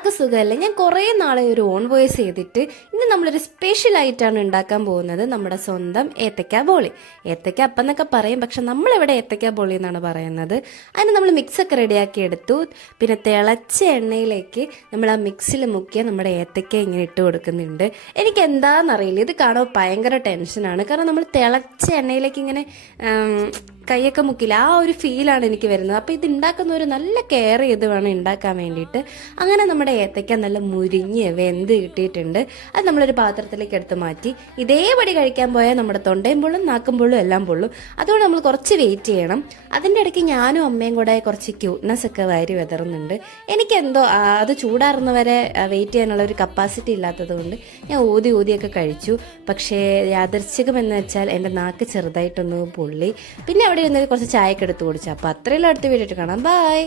എല്ലാവർക്കും സുഖമല്ലേ? ഞാൻ കുറേ നാളെ ഒരു ഓൺ വോയിസ് ചെയ്തിട്ട് ഇന്ന് നമ്മളൊരു സ്പെഷ്യൽ ആയിട്ടാണ് ഉണ്ടാക്കാൻ പോകുന്നത്. നമ്മുടെ സ്വന്തം ഏത്തക്ക ബോളി. ഏത്തക്ക അപ്പം എന്നൊക്കെ പറയും, പക്ഷെ നമ്മളിവിടെ ഏത്തക്ക ബോളി എന്നാണ് പറയുന്നത്. അതിന് നമ്മൾ മിക്സൊക്കെ റെഡിയാക്കി എടുത്തു. പിന്നെ തിളച്ച എണ്ണയിലേക്ക് നമ്മൾ ആ മിക്സിൽ മുക്കിയ നമ്മുടെ ഏത്തക്ക ഇങ്ങനെ ഇട്ട് കൊടുക്കുന്നുണ്ട്. എനിക്ക് എന്താണെന്നറിയില്ല, ഇത് കാണുമ്പോൾ ഭയങ്കര ടെൻഷനാണ്. കാരണം നമ്മൾ തിളച്ച എണ്ണയിലേക്ക് ഇങ്ങനെ കൈയൊക്കെ മുക്കില്ല, ആ ഒരു ഫീലാണ് എനിക്ക് വരുന്നത്. അപ്പോൾ ഇത് ഉണ്ടാക്കുന്ന ഒരു നല്ല കെയർ ചെയ്ത് വേണം ഉണ്ടാക്കാൻ വേണ്ടിയിട്ട്. അങ്ങനെ നമ്മുടെ ഏത്തയ്ക്ക നല്ല മുരിഞ്ഞ് വെന്ത് കിട്ടിയിട്ടുണ്ട്. അത് നമ്മളൊരു പാത്രത്തിലേക്ക് എടുത്ത് മാറ്റി. ഇതേപടി കഴിക്കാൻ പോയാൽ നമ്മുടെ തൊണ്ടയും പൊള്ളും നാക്കും പൊള്ളും എല്ലാം പൊള്ളും. അതുകൊണ്ട് നമ്മൾ കുറച്ച് വെയിറ്റ് ചെയ്യണം. അതിൻ്റെ ഇടയ്ക്ക് ഞാനും അമ്മയും കൂടെ കുറച്ച് ക്യൂട്ട്നെസ് ഒക്കെ വാരി വിതറുന്നുണ്ട്. എനിക്കെന്തോ അത് ചൂടാറുന്നവരെ വെയിറ്റ് ചെയ്യാനുള്ള ഒരു കപ്പാസിറ്റി ഇല്ലാത്തത് കൊണ്ട് ഞാൻ ഊതിയൊക്കെ കഴിച്ചു. പക്ഷേ യാദൃച്ഛികം എന്ന് വെച്ചാൽ എൻ്റെ നാക്ക് ചെറുതായിട്ടൊന്ന് പൊള്ളി. പിന്നെ അവിടെ ഇരുന്ന് കുറച്ച് ചായയൊക്കെ എടുത്ത് കുടിച്ചു. അപ്പോൾ അത്രയെല്ലാം അടുത്ത് വീട്ടിട്ട് കാണാം. ബൈ.